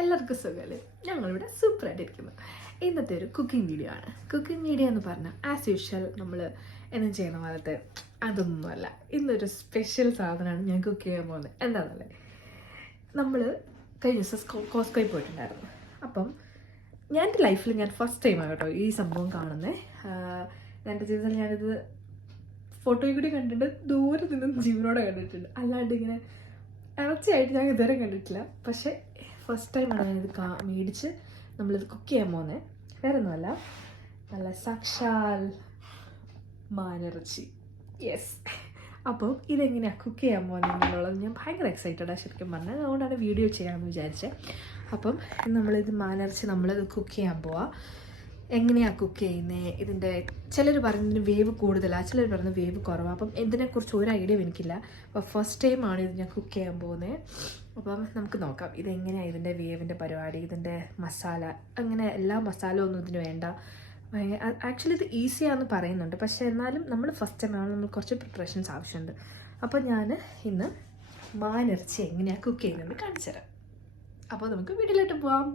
എല്ലാവർക്കും സുഖമല്ലേ? ഞങ്ങളിവിടെ സൂപ്പറായിട്ടിരിക്കുന്നു. ഇന്നത്തെ ഒരു കുക്കിംഗ് വീഡിയോ ആണ്. കുക്കിംഗ് വീഡിയോ എന്ന് പറഞ്ഞാൽ ആസ് യൂഷ്വൽ നമ്മൾ എന്നും ചെയ്യുന്ന പോലത്തെ അതൊന്നുമല്ല. ഇന്നൊരു സ്പെഷ്യൽ സാധനമാണ് ഞാൻ കുക്ക് ചെയ്യാൻ പോകുന്നത്. എന്താണെന്നല്ലേ, നമ്മൾ കഴിഞ്ഞ ദിവസം കോസ്കോയിൽ പോയിട്ടുണ്ടായിരുന്നു. അപ്പം എൻ്റെ ലൈഫിൽ ഞാൻ ഫസ്റ്റ് ടൈമാണ് കേട്ടോ ഈ സംഭവം കാണുന്നത്. എൻ്റെ ജീവിതത്തിൽ ഞാനിത് ഫോട്ടോയിൽ കൂടി കണ്ടിട്ട് ദൂരെ നിന്നും ജീവനോടെ കണ്ടിട്ടുണ്ട്. അല്ലാണ്ട് ഇങ്ങനെ ഇറച്ചിയായിട്ട് ഞാൻ ഇതുവരെ കണ്ടിട്ടില്ല. പക്ഷേ ഫസ്റ്റ് ടൈമാണ് ഞാനിത് മേടിച്ച് നമ്മളിത് കുക്ക് ചെയ്യാൻ പോകുന്നത്. വേറെ ഒന്നുമല്ല, നല്ല സാക്ഷാൽ മാനിറച്ചി. യെസ്. അപ്പോൾ ഇതെങ്ങനെയാണ് കുക്ക് ചെയ്യാൻ പോകുന്നതെന്നുള്ളത് ഞാൻ ഭയങ്കര എക്സൈറ്റഡാണ് ശരിക്കും പറഞ്ഞത്. അതുകൊണ്ടാണ് വീഡിയോ ചെയ്യാമെന്ന് വിചാരിച്ചത്. അപ്പം നമ്മളിത് മാനിറച്ചി നമ്മളിത് കുക്ക് ചെയ്യാൻ പോവാം. എങ്ങനെയാണ് കുക്ക് ചെയ്യുന്നത്, ഇതിൻ്റെ ചിലർ പറഞ്ഞതിന് വേവ് കൂടുതലാണ്, ചിലർ പറഞ്ഞ വേവ് കുറവാണ്. അപ്പം ഇതിനെക്കുറിച്ച് ഒരു ഐഡിയ എനിക്കില്ല. അപ്പോൾ ഫസ്റ്റ് ടൈമാണ് ഇത് ഞാൻ കുക്ക് ചെയ്യാൻ പോകുന്നത്. അപ്പം നമുക്ക് നോക്കാം ഇതെങ്ങനെയാണ് ഇതിൻ്റെ വേവിൻ്റെ പരിപാടി, ഇതിൻ്റെ മസാല, അങ്ങനെ എല്ലാ മസാല ഒന്നും ഇതിന് വേണ്ട. ആക്ച്വലി ഇത് ഈസിയാണെന്ന് പറയുന്നുണ്ട്, പക്ഷേ എന്നാലും നമ്മൾ ഫസ്റ്റ് ടൈമാണ്, നമ്മൾ കുറച്ച് പ്രിപ്പറേഷൻസ് ആവശ്യമുണ്ട്. അപ്പോൾ ഞാൻ ഇന്ന് മാനിറച്ചി എങ്ങനെയാണ് കുക്ക് ചെയ്യുന്നത് കാണിച്ചു തരാം. അപ്പോൾ നമുക്ക് വീട്ടിലോട്ട് പോവാം.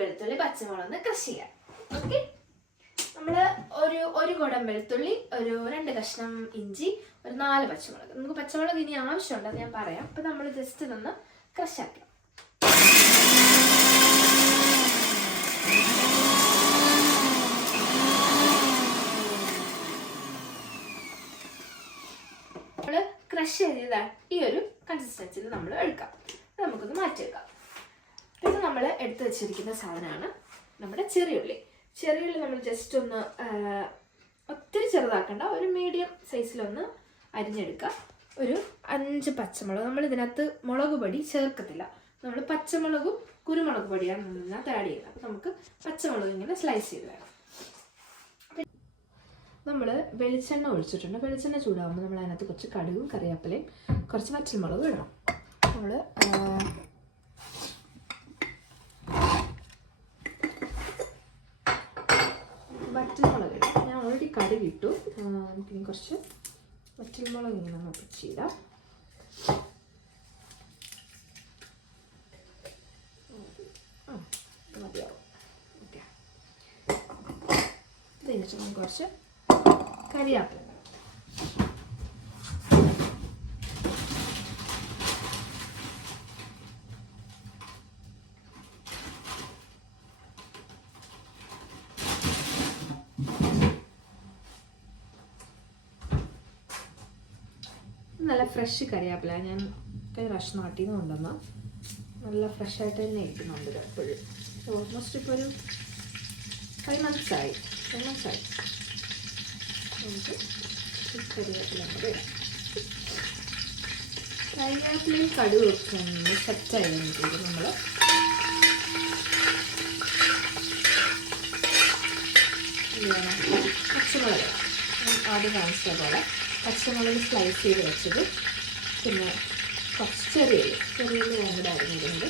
വെളുത്തുള്ളി പച്ചമുളക് ക്രഷ് ചെയ്യാം. ഓക്കെ, നമ്മള് ഒരു കുടം വെളുത്തുള്ളി, ഒരു 2 കഷ്ണം ഇഞ്ചി, ഒരു 4 പച്ചമുളക്. നമുക്ക് പച്ചമുളക് ഇനി ആവശ്യമുണ്ട്, അത് ഞാൻ പറയാം. അപ്പൊ നമ്മൾ ജസ്റ്റ് ഇതൊന്ന് ക്രഷ് ആക്കാം. നമ്മള് ക്രഷ് ചെയ്ത ഈ ഒരു കൺസിസ്റ്റൻസിയിൽ നമ്മൾ എടുക്കാം. നമുക്കൊന്ന് മാറ്റി വെക്കാം. ഇത് നമ്മൾ എടുത്തു വെച്ചിരിക്കുന്ന സാധനമാണ് നമ്മുടെ ചെറിയുള്ളി. ചെറിയുള്ളി നമ്മൾ ജസ്റ്റ് ഒന്ന് ഒത്തിരി ചെറുതാക്കണ്ട, ഒരു മീഡിയം സൈസിലൊന്ന് അരിഞ്ഞെടുക്കുക. ഒരു 5 പച്ചമുളക്. നമ്മൾ ഇതിനകത്ത് മുളക് പൊടി ചേർക്കത്തില്ല, നമ്മൾ പച്ചമുളകും കുരുമുളക് പൊടിയാണ് ഇതിനകത്ത് ആഡ് ചെയ്യുന്നത്. അപ്പോൾ നമുക്ക് പച്ചമുളക് ഇങ്ങനെ സ്ലൈസ് ചെയ്ത് വേണം. നമ്മൾ വെളിച്ചെണ്ണ ഒഴിച്ചിട്ടുണ്ട്. വെളിച്ചെണ്ണ ചൂടാകുമ്പോൾ നമ്മൾ അതിനകത്ത് കുറച്ച് കടുകും കറിവേപ്പിലയും കുറച്ച് പച്ചമുളകും ഇടണം. നമ്മൾ വറ്റൽമുളക് ഇടാം. ഞാൻ ഓൾറെഡി കടുക് ഇട്ടു. നമുക്കിനി കുറച്ച് വറ്റൽമുളക് ഇങ്ങനെ ഒന്ന് പിച്ചിടാം. മതിയാവും. ഓക്കെ, ഇത് കഴിഞ്ഞിട്ട് നമുക്ക് കുറച്ച് കറിവേപ്പില. നല്ല ഫ്രഷ് കറിവേപ്പില, ഞാൻ കഴിഞ്ഞ പ്രാവശ്യം നാട്ടിൽ നിന്ന് കൊണ്ടുവന്ന നല്ല ഫ്രഷായിട്ട് തന്നെ ഇരിക്കുന്നുണ്ട് ഇത് എപ്പോഴും. ഓൾമോസ്റ്റ് ഇപ്പോൾ ഒരു 5 months ആയി. നമുക്ക് കറിവേപ്പില കൂടെ ഇടാം. കറിവേപ്പിലയും കടുകൊക്കെ ഒന്ന് സെറ്റായി കഴിഞ്ഞിട്ട് നമ്മൾ പച്ചമുളക് ആദ്യം കാണിച്ച പോലെ പച്ചമുളക് സ്ലൈസ് ചെയ്ത് വെച്ചത്, പിന്നെ കുറച്ച് ചെറിയുള്ളി കൂടെ അരിഞ്ഞിട്ടുണ്ട്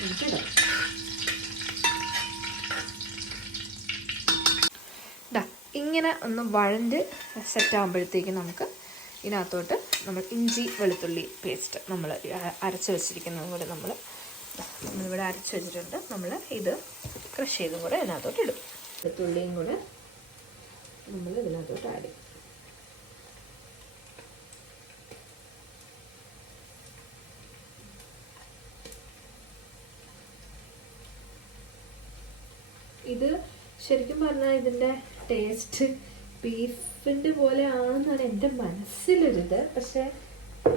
നമുക്ക് ഇടാം. ഇങ്ങനെ ഒന്ന് വഴണ്ട് സെറ്റാകുമ്പോഴത്തേക്കും നമുക്ക് ഇതിനകത്തോട്ട് നമ്മൾ ഇഞ്ചി വെളുത്തുള്ളി പേസ്റ്റ് നമ്മൾ അരച്ച് വെച്ചിരിക്കുന്നതും കൂടെ നമ്മളിവിടെ അരച്ച് വെച്ചിട്ടുണ്ട്. നമ്മൾ ഇത് ക്രഷ് ചെയ്തും കൂടെ ഇതിനകത്തോട്ട് ഇടും. വെളുത്തുള്ളിയും കൂടെ നമ്മൾ ഇതിനകത്തോട്ട് ആഡ് ചെയ്യും. ഇത് ശരിക്കും പറഞ്ഞാൽ ഇതിൻ്റെ ടേസ്റ്റ് ബീഫിൻ്റെ പോലെ ആണെന്നാണ് എൻ്റെ മനസ്സിലൊരിത്. പക്ഷേ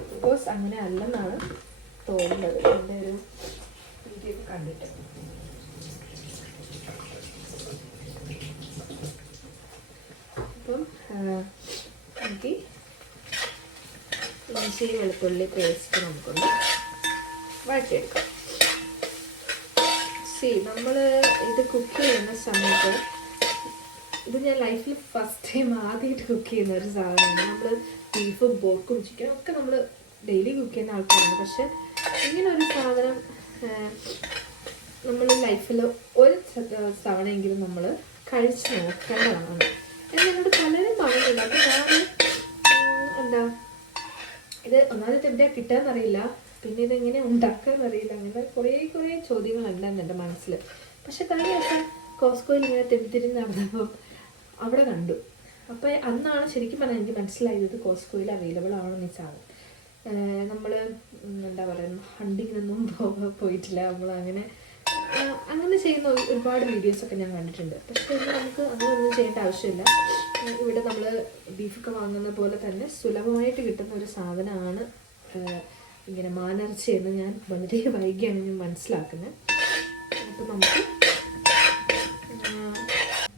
ബിക്കോസ് അങ്ങനെ അല്ലെന്നാണ് തോന്നുന്നത് എൻ്റെ ഒരു വീഡിയോ കണ്ടിട്ട്. അപ്പം എനിക്ക് ഇഞ്ചി വെളുത്തുള്ളി പേസ്റ്റ് നമുക്കൊന്ന് വഴറ്റിയെടുക്കാം. നമ്മൾ ഇത് കുക്ക് ചെയ്യുന്ന സമയത്ത്, ഇത് ഞാൻ ലൈഫിൽ ഫസ്റ്റ് ടൈം ആദ്യമായിട്ട് കുക്ക് ചെയ്യുന്ന ഒരു സാധനമാണ്. നമ്മൾ ബീഫും പോർക്കും ചിക്കനും ഒക്കെ നമ്മൾ ഡെയിലി കുക്ക് ചെയ്യുന്ന ആൾക്കാരാണ്. പക്ഷെ ഇങ്ങനെ ഒരു സാധനം നമ്മൾ ലൈഫിൽ ഒരു തവണയെങ്കിലും നമ്മൾ കഴിച്ച് നോക്കേണ്ടതാണ് എന്നോട് പലരും പറഞ്ഞിട്ടുണ്ട്. അപ്പോൾ ഞാൻ എന്താ ഇത് ഒന്നാമത്തെ എവിടെയാണ് കിട്ടാന്നറിയില്ല, പിന്നെ ഇതെങ്ങനെ ഉണ്ടാക്കാന്നറിയില്ല, അങ്ങനെ കുറേ ചോദ്യങ്ങളുണ്ടായിരുന്നു എൻ്റെ മനസ്സിൽ. പക്ഷെ കഴിഞ്ഞ ദിവസം കോസ്കോയിൽ ഇങ്ങനെ തിരിഞ്ഞ് നടന്നപ്പം അവിടെ കണ്ടു. അപ്പോൾ അന്നാണ് ശരിക്കും പറഞ്ഞാൽ എനിക്ക് മനസ്സിലായത് കോസ്കോയിൽ അവൈലബിൾ ആണെന്ന് ഈ സാധനം. നമ്മൾ എന്താ പറയുക, ഹണ്ടിങ്ങിനൊന്നും പോയിട്ടില്ല, നമ്മൾ അങ്ങനെ ചെയ്യുന്ന ഒരുപാട് വീഡിയോസൊക്കെ ഞാൻ കണ്ടിട്ടുണ്ട്. പക്ഷേ ഇത് നമുക്ക് അങ്ങനെയൊന്നും ചെയ്യേണ്ട ആവശ്യമില്ല. ഇവിടെ നമ്മൾ ബീഫൊക്കെ വാങ്ങുന്ന പോലെ തന്നെ സുലഭമായിട്ട് കിട്ടുന്ന ഒരു സാധനമാണ് ഇങ്ങനെ മാനിറച്ചി എന്ന് ഞാൻ വളരെ വൈകിയാണ് ഞാൻ മനസ്സിലാക്കുന്നത്. അപ്പോൾ നമുക്ക്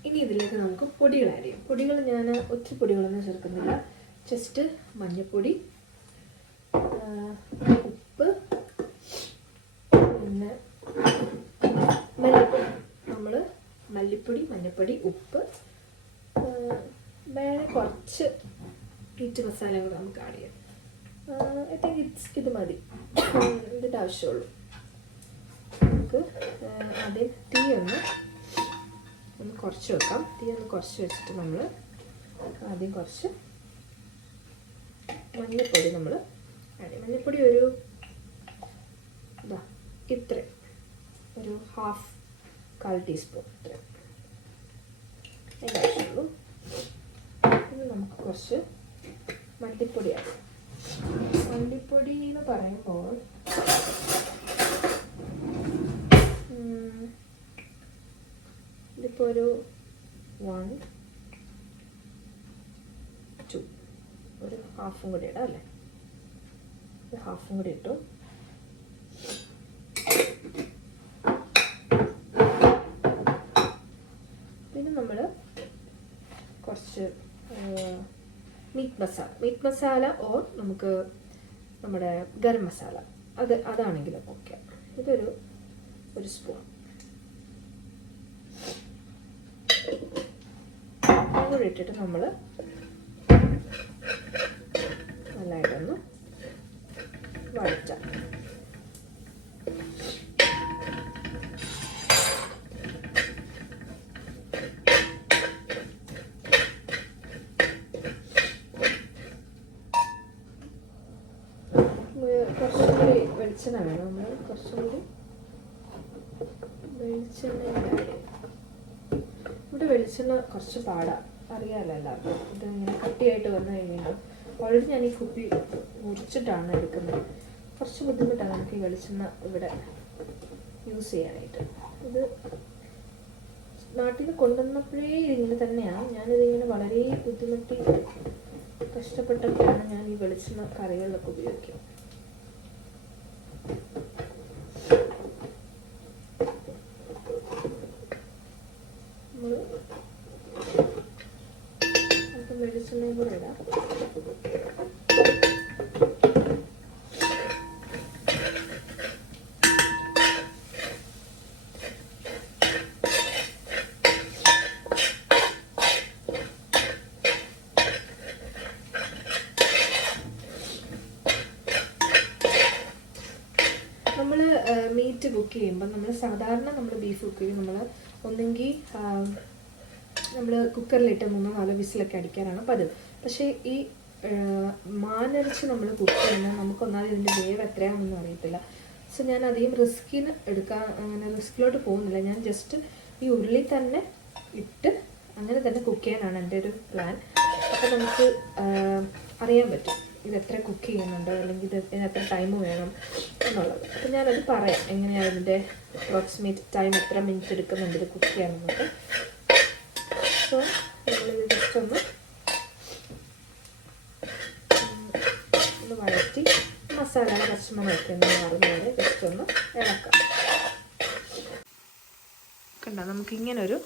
ഇനി ഇതിലേക്ക് നമുക്ക് പൊടികൾ ആഡ് ചെയ്യും. പൊടികൾ ഞാൻ ഒത്തിരി പൊടികളൊന്നും ചേർക്കുന്നില്ല. ജസ്റ്റ് മഞ്ഞൾപ്പൊടി, ഉപ്പ്, പിന്നെ മല്ലിപ്പൊടി. നമ്മൾ മല്ലിപ്പൊടി, മഞ്ഞൾപ്പൊടി, ഉപ്പ്, വേറെ കുറച്ച് മീറ്റ് മസാലകൾ നമുക്ക് ആഡ് ചെയ്യാം. ഐ തിങ്ക് ഇത് മതി, ഇതിൻ്റെ ആവശ്യമുള്ളൂ. നമുക്ക് ആദ്യം തീ ഒന്ന് കുറച്ച് വെക്കാം. തീ ഒന്ന് കുറച്ച് വെച്ചിട്ട് നമ്മൾ ആദ്യം കുറച്ച് മഞ്ഞൾപ്പൊടി നമ്മൾ ആഡ് ചെയ്യും. മഞ്ഞൾപ്പൊടി ഒരു ഇത്ര ഒരു 1/2 ടീസ്പൂൺ ഇത്ര അതിൻ്റെ ആവശ്യമുള്ളൂ. ഇനി നമുക്ക് കുറച്ച് മല്ലിപ്പൊടി ആഡ് ചെയ്യാം. മല്ലിപ്പൊടി എന്ന് പറയുമ്പോൾ ഇതിപ്പോൾ ഒരു 1, 2 ഒരു 1/2 കൂടി ഇടാം അല്ലേ? ഒരു 1/2 കൂടി ഇട്ടു. പിന്നെ നമ്മൾ കുറച്ച് മീറ്റ് മസാല ഓർ നമുക്ക് നമ്മുടെ ഗരം മസാല അതാണെങ്കിലും ഓക്കെ. ഇതൊരു സ്പൂൺ കൂടി ഇട്ടിട്ട് നമ്മൾ നല്ലതായിട്ടൊന്ന് വഴറ്റാം. കുറച്ചും കൂടി വെളിച്ചെണ്ണ വേണം. നമ്മൾ കുറച്ചും കൂടി വെളിച്ചെണ്ണ ഇവിടെ വെളിച്ചെണ്ണ കുറച്ച് പാടാണ്, അറിയാമല്ലോ എല്ലാവർക്കും. ഇതിങ്ങനെ കട്ടിയായിട്ട് വന്നു കഴിഞ്ഞാൽ ഓൾറെഡി ഞാൻ ഈ കുപ്പി മുറിച്ചിട്ടാണ് എടുക്കുന്നത്. കുറച്ച് ബുദ്ധിമുട്ടാണ് നമുക്ക് ഈ വെളിച്ചെണ്ണ ഇവിടെ യൂസ് ചെയ്യാനായിട്ട്. ഇത് നാട്ടിൽ നിന്ന് കൊണ്ടുവന്നപ്പോഴേ ഇതിങ്ങനെ തന്നെയാണ്. ഞാനിതിങ്ങനെ വളരെ ബുദ്ധിമുട്ടി കഷ്ടപ്പെട്ടൊക്കെയാണ് ഞാൻ ഈ വെളിച്ചെണ്ണ കറികളിലൊക്കെ ഉപയോഗിക്കുന്നത്. അല്പം വെളിച്ചെണ്ണയും കൂടെ ഇടാം. നമ്മൾ മീറ്റ് കുക്ക് ചെയ്യുമ്പോൾ നമ്മൾ സാധാരണ നമ്മൾ ബീഫ് കുക്ക് ചെയ്യും, നമ്മൾ ഒന്നെങ്കിൽ നമ്മൾ കുക്കറിലിട്ട് 3-4 വിസിലൊക്കെ അടിക്കാനാണ് പതിവ്. പക്ഷേ ഈ മാനിറച്ചി നമ്മൾ കുക്ക് ചെയ്യുമ്പോൾ നമുക്കൊന്നാലും ഇതിൻ്റെ വേവ് എത്രയാണെന്നൊന്നും അറിയത്തില്ല. സോ ഞാൻ അധികം അങ്ങനെ റിസ്കിലോട്ട് പോകുന്നില്ല. ഞാൻ ജസ്റ്റ് ഈ ഉള്ളി തന്നെ ഇട്ട് അങ്ങനെ തന്നെ കുക്ക് ചെയ്യാനാണ് എൻ്റെ ഒരു പ്ലാൻ. അപ്പോൾ നമുക്ക് അറിയാൻ പറ്റും ഇതെത്ര കുക്ക് ചെയ്യുന്നുണ്ടോ, അല്ലെങ്കിൽ ഇതിന് എത്ര ടൈം വേണം എന്നുള്ളത്. അപ്പോൾ ഞാനത് പറയാം എങ്ങനെയാണ് ഇതിൻ്റെ അപ്രോക്സിമേറ്റ് ടൈം, എത്ര മിനിറ്റ് എടുക്കുന്നുണ്ട് ഇത് കുക്ക് ചെയ്യാമെന്നൊക്കെ. സോ നമ്മളിത് ജസ്റ്റ് ഒന്ന് വഴറ്റി മസാല പച്ചമണമൊക്കെ ഒന്ന് മാറുന്ന വരെ ജസ്റ്റ് ഒന്ന് ഇളക്കാം. കണ്ടോ, നമുക്കിങ്ങനൊരു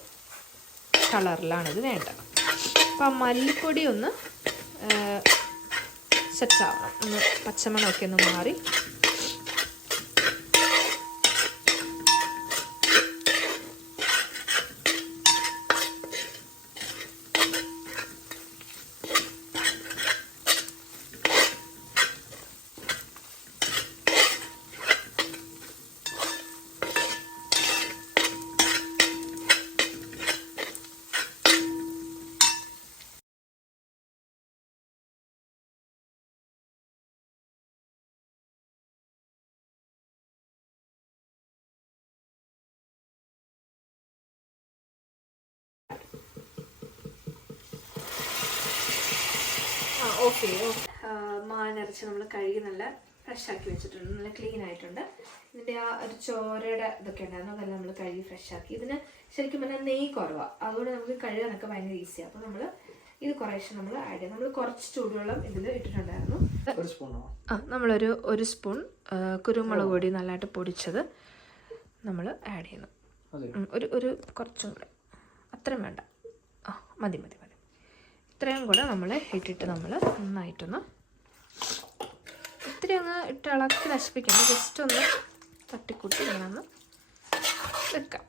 കളറിലാണിത് വേണ്ടത്. അപ്പോൾ ആ മല്ലിപ്പൊടി ഒന്ന് സെറ്റാവണം, ഒന്ന് പച്ചമണമൊക്കെ ഒന്ന് മാറി. ഓക്കെ. മാനിറച്ചി നമ്മൾ കഴുകി നല്ല ഫ്രഷ് ആക്കി വെച്ചിട്ടുണ്ട്, നല്ല ക്ലീൻ ആയിട്ടുണ്ട്. ഇതിൻ്റെ ആ ഒരു ചോരയുടെ ഇതൊക്കെ ഉണ്ടായിരുന്നു, അതെല്ലാം നമ്മൾ കഴുകി ഫ്രഷ് ആക്കി. ഇതിന് ശരിക്കും പറഞ്ഞാൽ നെയ്യ് കുറവാണ്, അതുകൊണ്ട് നമുക്ക് കഴുകാനൊക്കെ ഭയങ്കര ഈസിയാണ്. അപ്പോൾ നമ്മൾ ഇത് കുറേശ്ശെ നമ്മൾ ആഡ് ചെയ്യാം. നമ്മൾ കുറച്ച് ചൂടുവെള്ളം ഇതിൽ ഇട്ടിട്ടുണ്ടായിരുന്നു. നമ്മളൊരു 1 സ്പൂൺ കുരുമുളക് പൊടി നല്ലതായിട്ട് പൊടിച്ചത് നമ്മൾ ആഡ് ചെയ്യുന്നു. ഒരു കുറച്ചും കൂടെ, അത്രയും വേണ്ട, മതി. ഇത്രയും കൂടെ നമ്മൾ ഇട്ടിട്ട് നമ്മൾ നന്നായിട്ടൊന്ന് ഒത്തിരി അങ്ങ് ഇട്ട് ഇളക്കി നശിപ്പിക്കണം, ജസ്റ്റ് ഒന്ന് തട്ടിക്കൂട്ടി ഇങ്ങനെ ഒന്ന് വെക്കാം.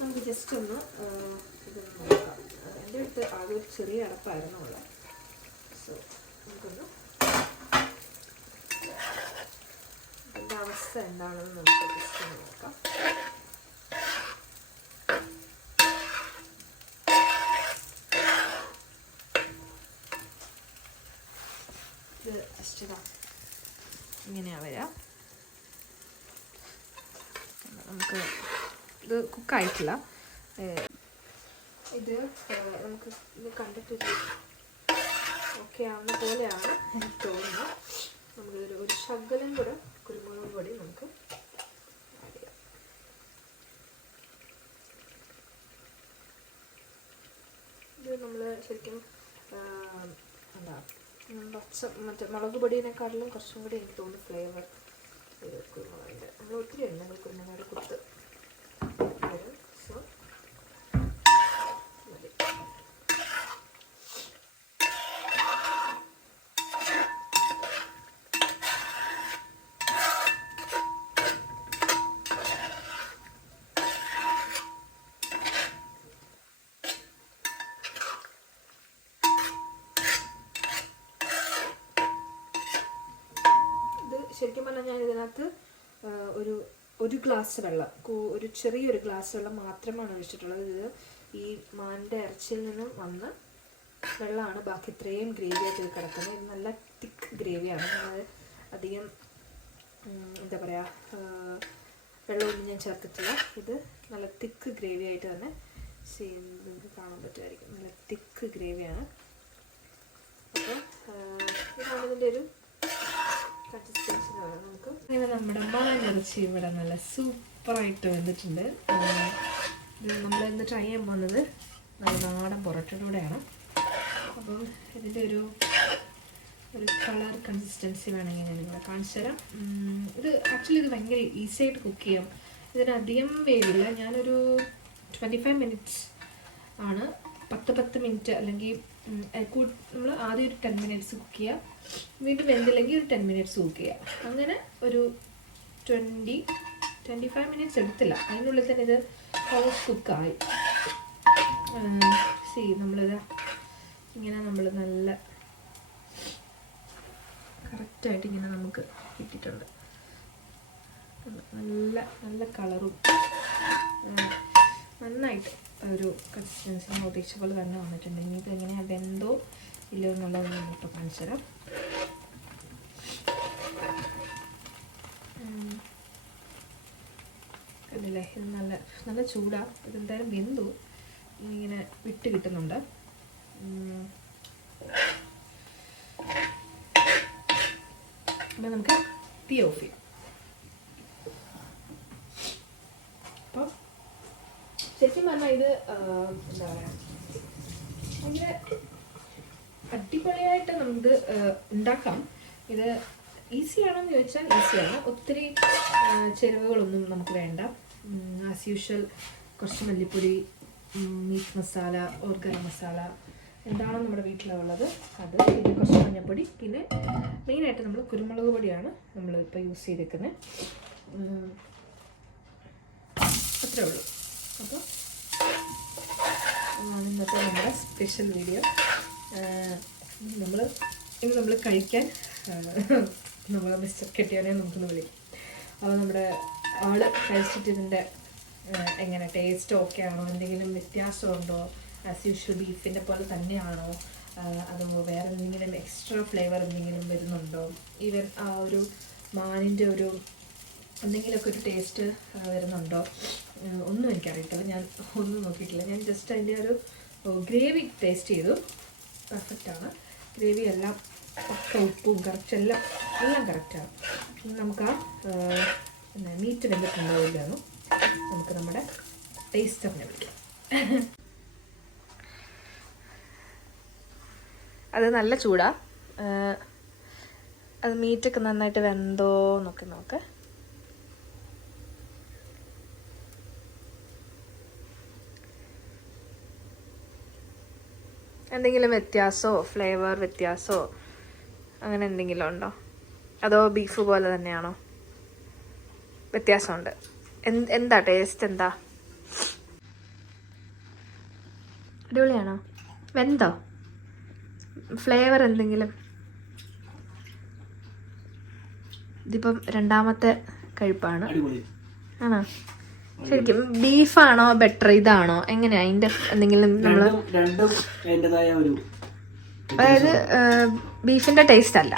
നമുക്ക് ജസ്റ്റ് ഒന്ന് ഇതൊന്ന് നോക്കാം. എൻ്റെ അടുത്ത് ആകെ ഒരു ചെറിയ അടപ്പായിരുന്നു ഉള്ളത്. സോ നമുക്കൊന്ന് ഇതിൻ്റെ അവസ്ഥ എന്താണെന്ന് നമുക്ക് ജസ്റ്റ് ഒന്ന് നോക്കാം. ഇത് ജസ്റ്റ് ഇങ്ങനെയാണ് വരിക. നമുക്ക് ഇത് കുക്കായിട്ടില്ല, ഇത് നമുക്ക് ഇത് കണ്ടിട്ട് ഓക്കെ ആവുന്ന പോലെയാണ് എനിക്ക് തോന്നുന്നത്. നമുക്കിതൊരു ഒരു ശകലം കൂടെ കുരുമുളക് പൊടി നമുക്ക് ആഡ് ചെയ്യാം. ഇത് നമ്മൾ ശരിക്കും എന്താ മറ്റേ മുളക് പൊടിയേക്കാട്ടിലും കുറച്ചും കൂടി എനിക്ക് തോന്നുന്നു ഫ്ലേവർ കുരുമുളകിൻ്റെ. നമ്മൾ ഒത്തിരി എണ്ണ കുരുമുളക് കൊടുത്ത് വരും. സോ മതി. ശരിക്കും പറഞ്ഞാൽ ഞാൻ ഇതിനകത്ത് ഒരു ഗ്ലാസ് വെള്ളം, ഒരു ചെറിയൊരു ഗ്ലാസ് വെള്ളം മാത്രമാണ് ഒഴിച്ചിട്ടുള്ളത്. ഇത് ഈ മാനിൻ്റെ ഇറച്ചിയിൽ നിന്നും വന്ന വെള്ളമാണ് ബാക്കി ഇത്രയും ഗ്രേവി ആയിട്ട് കിടക്കുന്നത്. ഇത് നല്ല തിക്ക് ഗ്രേവിയാണ്. അധികം എന്താ പറയുക, വെള്ളമൊന്നും ഞാൻ ചേർത്തിട്ടില്ല. ഇത് നല്ല തിക്ക് ഗ്രേവി ആയിട്ട് തന്നെ നിങ്ങൾക്ക് കാണാൻ പറ്റുമായിരിക്കും. നല്ല തിക്ക് ഗ്രേവിയാണ്. അപ്പോൾ ഇതാണ് ഇതിൻ്റെ ഒരു കൺസിസ്റ്റൻസി. നമുക്ക് അങ്ങനെ നമ്മുടെ മാനിറച്ചി ഇവിടെ നല്ല സൂപ്പറായിട്ട് വന്നിട്ടുണ്ട്. ഇത് നമ്മളിന്ന് ട്രൈ ചെയ്യാൻ പോകുന്നത് നല്ല നാടൻ പൊറോട്ടയിലൂടെയാണ്. അപ്പം ഇതിൻ്റെ ഒരു കളർ കൺസിസ്റ്റൻസി വേണമെങ്കിൽ ഞാൻ നിങ്ങളെ കാണിച്ചു തരാം. ഇത് ആക്ച്വലി ഇത് ഭയങ്കര ഈസി ആയിട്ട് കുക്ക് ചെയ്യാം. ഇതിനധികം വേവില്ല. ഞാനൊരു 25 മിനിറ്റ്സ് ആണ്, 10 മിനിറ്റ് അല്ലെങ്കിൽ നമ്മൾ ആദ്യം ഒരു 10 മിനിറ്റ്സ് കുക്ക് ചെയ്യുക, വീണ്ടും വെന്തില്ലെങ്കിൽ ഒരു 10 മിനിറ്റ്സ് കുക്ക് ചെയ്യുക. അങ്ങനെ ഒരു 25 മിനിറ്റ്സ് എടുത്തില്ല, അതിനുള്ളിൽ തന്നെ ഇത് ഓൾമോസ്റ്റ് കുക്കായി. നമ്മളിത് ഇങ്ങനെ നമ്മൾ നല്ല കറക്റ്റായിട്ട് ഇങ്ങനെ നമുക്ക് കിട്ടിയിട്ടുണ്ട്. നല്ല നല്ല കളറും നന്നായിട്ട് ഒരു കൺസിസ്റ്റൻസി ഞാൻ ഉദ്ദേശിച്ച പോലെ തന്നെ വന്നിട്ടുണ്ട്. ഇനി ഇത് എങ്ങനെയാണ് വെന്തോ ഇല്ലയോ എന്നുള്ളത് നമുക്ക് കാണിച്ചു തരാം. കണ്ടില്ലേ, ഇത് നല്ല നല്ല ചൂടാണ്. ഇതെന്തായാലും വെന്തു ഇങ്ങനെ വിട്ട് കിട്ടുന്നുണ്ട്. അപ്പം നമുക്ക് തീ ഓഫ് ചെയ്യാം. അപ്പം ശരിക്കും പറഞ്ഞാൽ ഇത് എന്താ പറയുക, ഭയങ്കര അടിപൊളിയായിട്ട് നമുക്ക് ഉണ്ടാക്കാം. ഇത് ഈസിയാണോ എന്ന് ചോദിച്ചാൽ ഈസിയാണ്. ഒത്തിരി ചേരുവകളൊന്നും നമുക്ക് വേണ്ട. ആസ് യൂഷ്വൽ കുറച്ച് മല്ലിപ്പൊടി, മീറ്റ് മസാല, ഓർ ഗരം മസാല, എന്താണോ നമ്മുടെ വീട്ടിലുള്ളത് അത്, പിന്നെ കുറച്ച് മഞ്ഞൾപ്പൊടി, പിന്നെ മെയിനായിട്ട് നമ്മൾ കുരുമുളക് പൊടിയാണ് നമ്മളിപ്പോൾ യൂസ് ചെയ്തേക്കുന്നത്. അത്രേ ഉള്ളൂ. അപ്പോൾ ഇന്നത്തെ നമ്മുടെ സ്പെഷ്യൽ വീഡിയോ. ഇനി നമ്മൾ കഴിക്കാൻ നമ്മൾ മിസ്റ്റർ കെട്ടിയാനെ നമുക്കൊന്ന് വിളിക്കും. അപ്പോൾ നമ്മുടെ ആള് കഴിച്ചിട്ട് ഇതിൻ്റെ എങ്ങനെ ടേസ്റ്റ് ഓക്കെ ആണോ, എന്തെങ്കിലും വ്യത്യാസമുണ്ടോ, ആസ് യൂഷ്വൽ ബീഫിൻ്റെ പോലെ തന്നെയാണോ, അതോ വേറെ എന്തെങ്കിലും എക്സ്ട്രാ ഫ്ലേവർ എന്തെങ്കിലും വരുന്നുണ്ടോ, ഈവൻ ആ ഒരു മാനിൻ്റെ ഒരു എന്തെങ്കിലുമൊക്കെ ഒരു ടേസ്റ്റ് വരുന്നുണ്ടോ ഒന്നും എനിക്കറിയത്തില്ല. ഞാൻ ഒന്നും നോക്കിയിട്ടില്ല. ഞാൻ ജസ്റ്റ് അതിൻ്റെ ഒരു ഗ്രേവി ടേസ്റ്റ് ചെയ്തു. പെർഫെക്റ്റാണ്. ഗ്രേവി എല്ലാം ഒക്കെ ഉപ്പും കറക്റ്റ് എല്ലാം കറക്റ്റാണ്. നമുക്ക് ആ മീറ്റ് വെന്തിട്ടുണ്ടാവില്ലായിരുന്നു. നമുക്ക് നമ്മുടെ ടേസ്റ്ററിനെ വിളിക്കാം. അത് നല്ല ചൂടാ. അത് മീറ്റൊക്കെ നന്നായിട്ട് വെന്തോ നോക്ക്. എന്തെങ്കിലും വ്യത്യാസമോ ഫ്ലേവർ വ്യത്യാസമോ അങ്ങനെ എന്തെങ്കിലും ഉണ്ടോ? അതോ ബീഫ് പോലെ തന്നെയാണോ? വ്യത്യാസമുണ്ട്. എന്താ ടേസ്റ്റ്? എന്താ അടിപൊളിയാണോ? വെന്തോ? ഫ്ലേവർ എന്തെങ്കിലും? ഇതിപ്പം രണ്ടാമത്തെ കഴിപ്പാണ്. ആണോ? ശരിക്കും ബീഫാണോ ബെറ്റർ ഇതാണോ എങ്ങനെയാ അതിന്റെ എന്തെങ്കിലും നമ്മള്? അതായത് ബീഫിന്റെ ടേസ്റ്റ് അല്ല.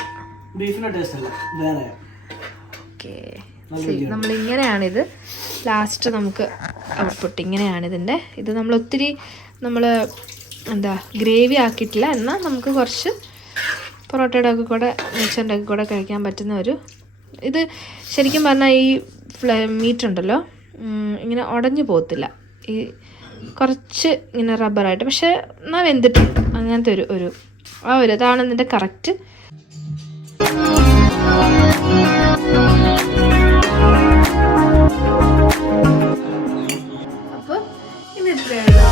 ഓക്കെ, നമ്മൾ ഇങ്ങനെയാണിത്. ലാസ്റ്റ് നമുക്ക് ഔട്ട്പുട്ട് ഇങ്ങനെയാണിതിൻ്റെ. ഇത് നമ്മൾ ഒത്തിരി എന്താ ഗ്രേവി ആക്കിയിട്ടില്ല. എന്നാൽ നമുക്ക് കുറച്ച് പൊറോട്ടയുടെ ഒക്കെ കൂടെ നെയ്ച്ചോറിൻ്റെ ഒക്കെ കൂടെ കഴിക്കാൻ പറ്റുന്ന ഒരു ഇത്. ശരിക്കും പറഞ്ഞാൽ ഈ മീറ്റ് ഉണ്ടല്ലോ ഇങ്ങനെ ഉടഞ്ഞു പോകത്തില്ല. ഈ കുറച്ച് ഇങ്ങനെ റബ്ബറായിട്ട്, പക്ഷെ എന്നാൽ വെന്തിട്ടുണ്ട്. അങ്ങനത്തെ ഒരു അതാണ് ഇതിൻ്റെ കറക്റ്റ്. അപ്പോൾ ഇന്ന് ഇത്രയുള്ള